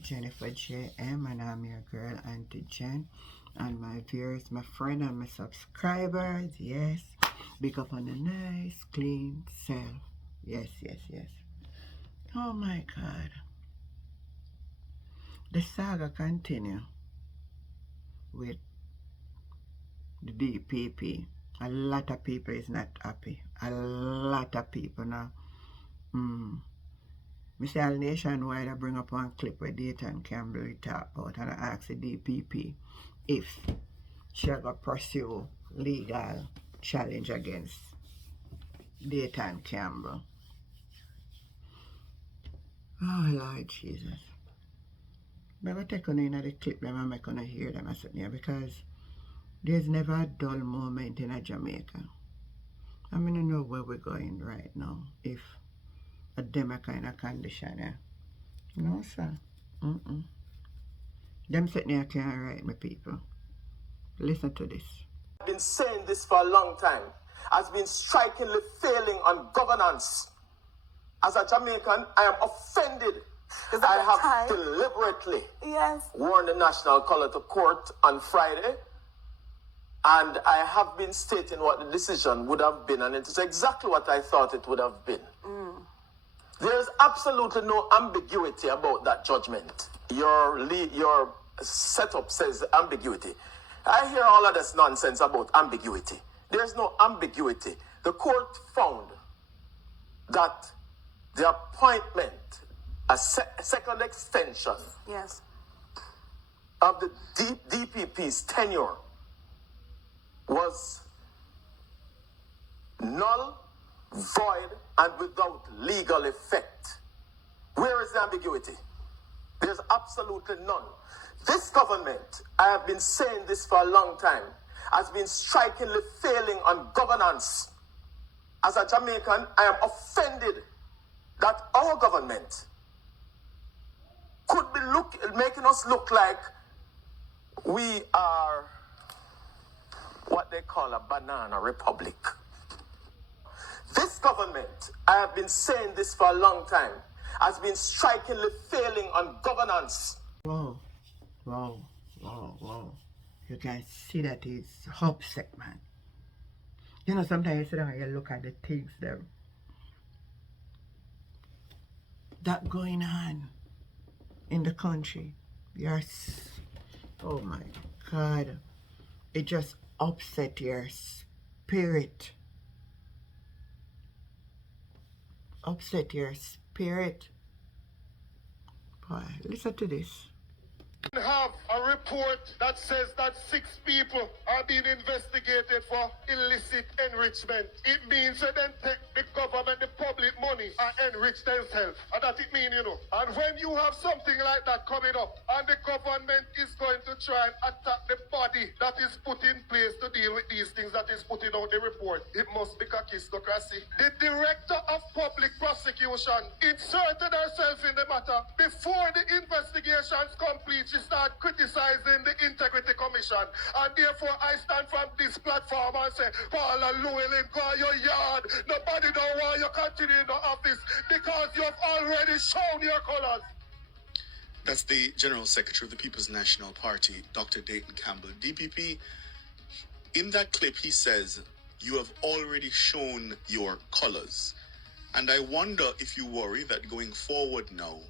Jennifer JM, and I'm your girl, Auntie Jen. And my viewers, my friend, and my subscribers, yes. Big up on a nice, clean self. Yes, yes, yes. Oh my God. The saga continue with the DPP. A lot of people is not happy. A lot of people now. Mr. All Nationwide, I bring up one clip where Dayton Campbell talk about and I ask the DPP if she going pursue legal challenge against Dayton Campbell. Oh Lord Jesus. But I take on in the clip them and make on hear them here because there's never a dull moment in a Jamaica. I mean I know where we're going right now if a them kind of condition. Yeah. No sir. Them sitting here can't write me people. Listen to this. I've been saying this for a long time. Has been strikingly failing on governance. As a Jamaican, I am offended. I have deliberately worn the national colour to court on Friday. And I have been stating what the decision would have been. And it is exactly what I thought it would have been. There is absolutely no ambiguity about that judgment. Your setup says ambiguity. I hear all of this nonsense about ambiguity. There's no ambiguity. The court found that the appointment, a second extension of the DPP's tenure was null, void, and without legal effect. Where is the ambiguity? There's absolutely none. This government, I have been saying this for a long time, has been strikingly failing on governance. As a Jamaican, I am offended that our government could be making us look like we are what they call a banana republic. This government, I have been saying this for a long time, has been strikingly failing on governance. Whoa. You can see that he's upset, man. You know, sometimes you sit down and you look at the things that going on in the country. Yes. Oh my God. It just upset your spirit. Upset your spirit. Boy, listen to this. Have a report that says that 6 people are being investigated for illicit enrichment. It means that then take the government, the public money and enrich themselves. And that it means, you know. And when you have something like that coming up and the government is going to try and attack the body that is put in place to deal with these things that is putting out the report, it must be kakistocracy. The director of public prosecution inserted herself in the matter before the investigation's complete. She start criticizing the Integrity Commission. And therefore, I stand from this platform and say, Paula You, go your yard. Nobody don't want you continue in the office because you've already shown your colors. That's the General Secretary of the People's National Party, Dr. Dayton Campbell, DPP. In that clip, he says, you have already shown your colors. And I wonder if you worry that going forward now,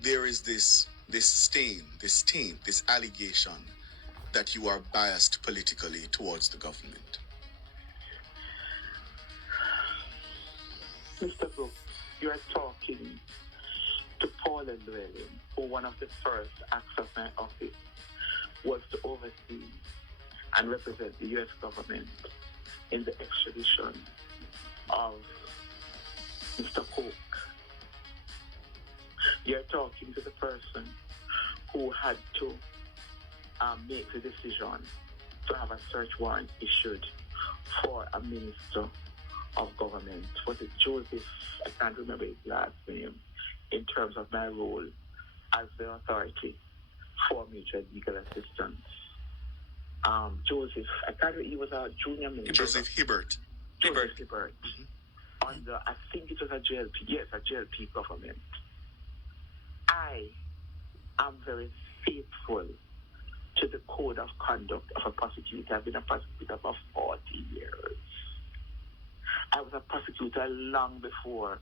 there is this stain, this taint, this allegation that you are biased politically towards the government. Mr. Brooks, you are talking to Paula You, who one of the first acts of my office was to oversee and represent the U.S. government in the extradition of Mr. Cook. You're talking to the person who had to make the decision to have a search warrant issued for a minister of government. Was it Joseph? I can't remember his last name. In terms of my role as the authority for mutual legal assistance. Joseph, I can't remember, he was a junior minister. Joseph Hibbert. Joseph Hibbert. Under, I think it was a JLP, yes, a JLP government. I I'm very faithful to the code of conduct of a prosecutor. I've been a prosecutor for 40 years. I was a prosecutor long before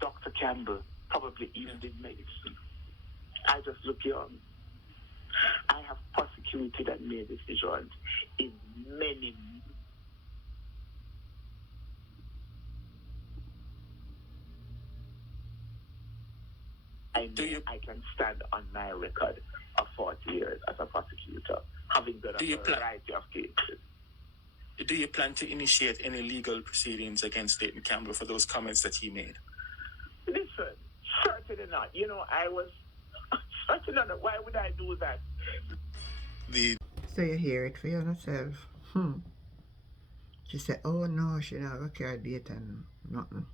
Dr. Campbell probably even did medicine. I just look young. I have prosecuted and made decisions in many. I can stand on my record of 40 years as a prosecutor, having done a variety of cases. Do you plan to initiate any legal proceedings against Dayton Campbell for those comments that he made? Listen, certainly not. I was certainly not. Why would I do that? So you hear it for yourself. She said, oh no, she not going to carry date and nothing.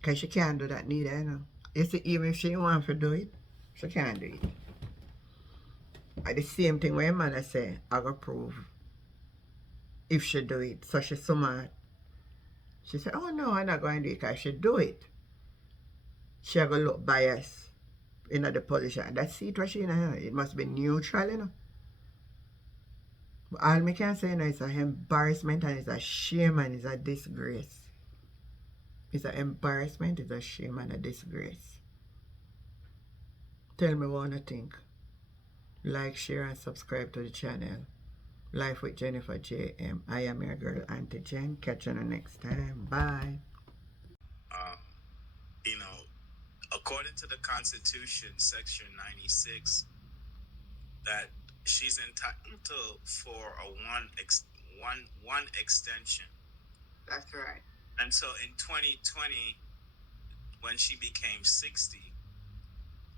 Because she can't do that neither, You see, even if she want to do it, she can't do it. The same thing where mother say, I go prove if she do it. So she's smart. She said, oh no, I'm not going to do it because she do it. She going to look biased in the position. That seat where she in, it must be neutral, But all me can say it's an embarrassment and it's a shame and it's a disgrace. It's an embarrassment, it's a shame and a disgrace. Tell me what you think. Like, share and subscribe to the channel. Life with Jennifer JM. I am your girl Auntie Jen. Catch you next time. Bye. According to the Constitution, Section 96, that she's entitled for a one extension. That's right. And so in 2020, when she became 60,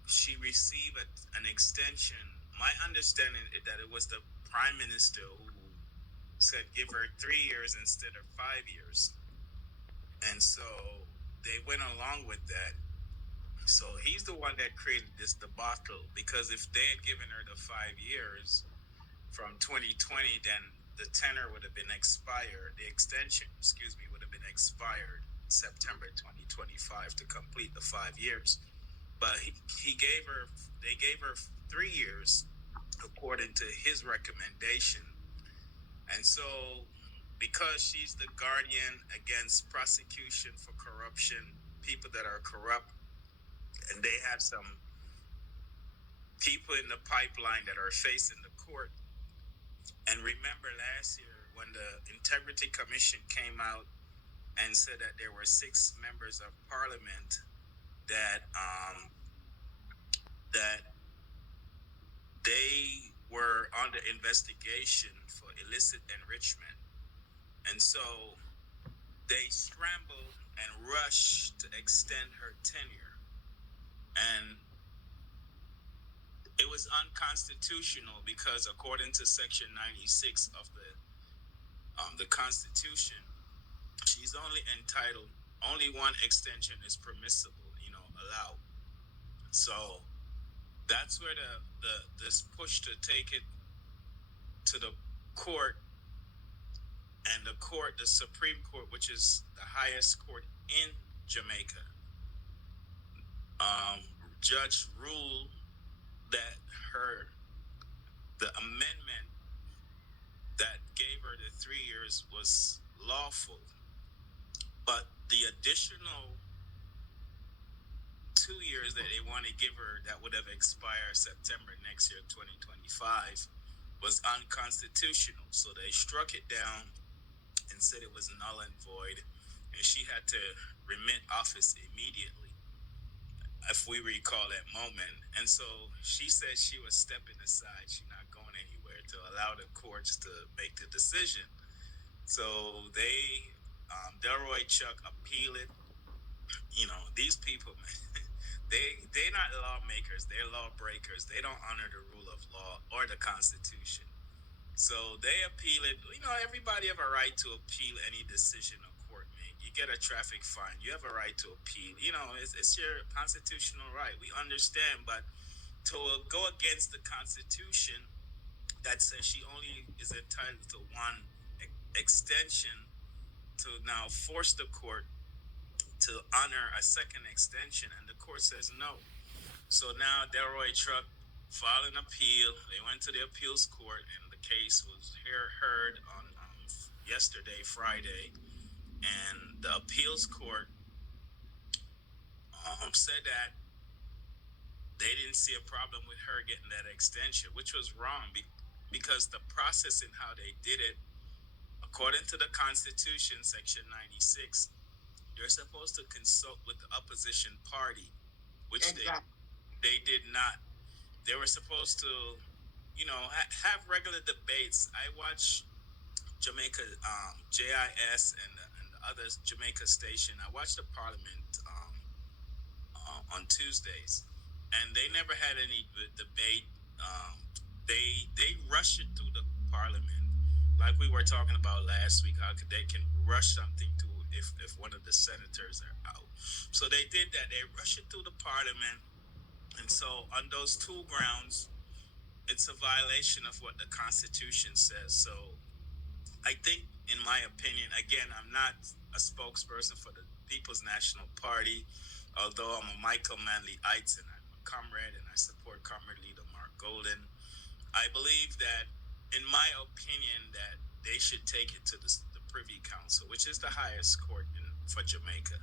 she received an extension. My understanding is that it was the Prime Minister who said give her 3 years instead of 5 years. And so they went along with that. So he's the one that created this debacle, because if they had given her the 5 years from 2020, then the tenor would have been expired. The extension, would have been expired September 2025 to complete the 5 years. But they gave her 3 years according to his recommendation. And so because she's the guardian against prosecution for corruption, people that are corrupt, and they have some people in the pipeline that are facing the court. And remember last year when the Integrity Commission came out and said that there were 6 members of parliament that they were under investigation for illicit enrichment. And so they scrambled and rushed to extend her tenure. And it was unconstitutional because according to Section 96 of the Constitution, she's only entitled, only one extension is permissible, allowed. So that's where this push to take it to the court, and the Supreme Court, which is the highest court in Jamaica, judge ruled that the amendment that gave her the 3 years was lawful, but the additional 2 years that they want to give her that would have expired September next year, 2025, was unconstitutional. So they struck it down and said it was null and void, and she had to remit office immediately, if we recall that moment. And so she said she was stepping aside. She's not going anywhere to allow the courts to make the decision. So Delroy Chuck appealed it. These people, man, they're not lawmakers. They're lawbreakers. They don't honor the rule of law or the Constitution. So they appeal it. Everybody have a right to appeal any decision a court made. You get a traffic fine, you have a right to appeal. It's your constitutional right. We understand, but to go against the Constitution that says she only is entitled to one extension, to now force the court to honor a second extension, and the court says no. So now Delroy Truck filed an appeal. They went to the appeals court, and the case was heard on yesterday, Friday. And the appeals court said that they didn't see a problem with her getting that extension, which was wrong because the process and how they did it, according to the Constitution, Section 96, they're supposed to consult with the opposition party, which exactly. they did not. They were supposed to, have regular debates. I watch Jamaica, JIS, and the other Jamaica station. I watch the Parliament on Tuesdays, and they never had any debate. They rush it through the Parliament, like we were talking about last week. How they can rush something through if one of the senators are out. So they did that. They rush it through the Parliament, and so on those two grounds, it's a violation of what the Constitution says. So I think, in my opinion, again, I'm not a spokesperson for the People's National Party, although I'm a Michael Manley-Ites and I'm a comrade and I support Comrade Leader Mark Golden. I believe that, in my opinion, that they should take it to the Privy Council, which is the highest court for Jamaica.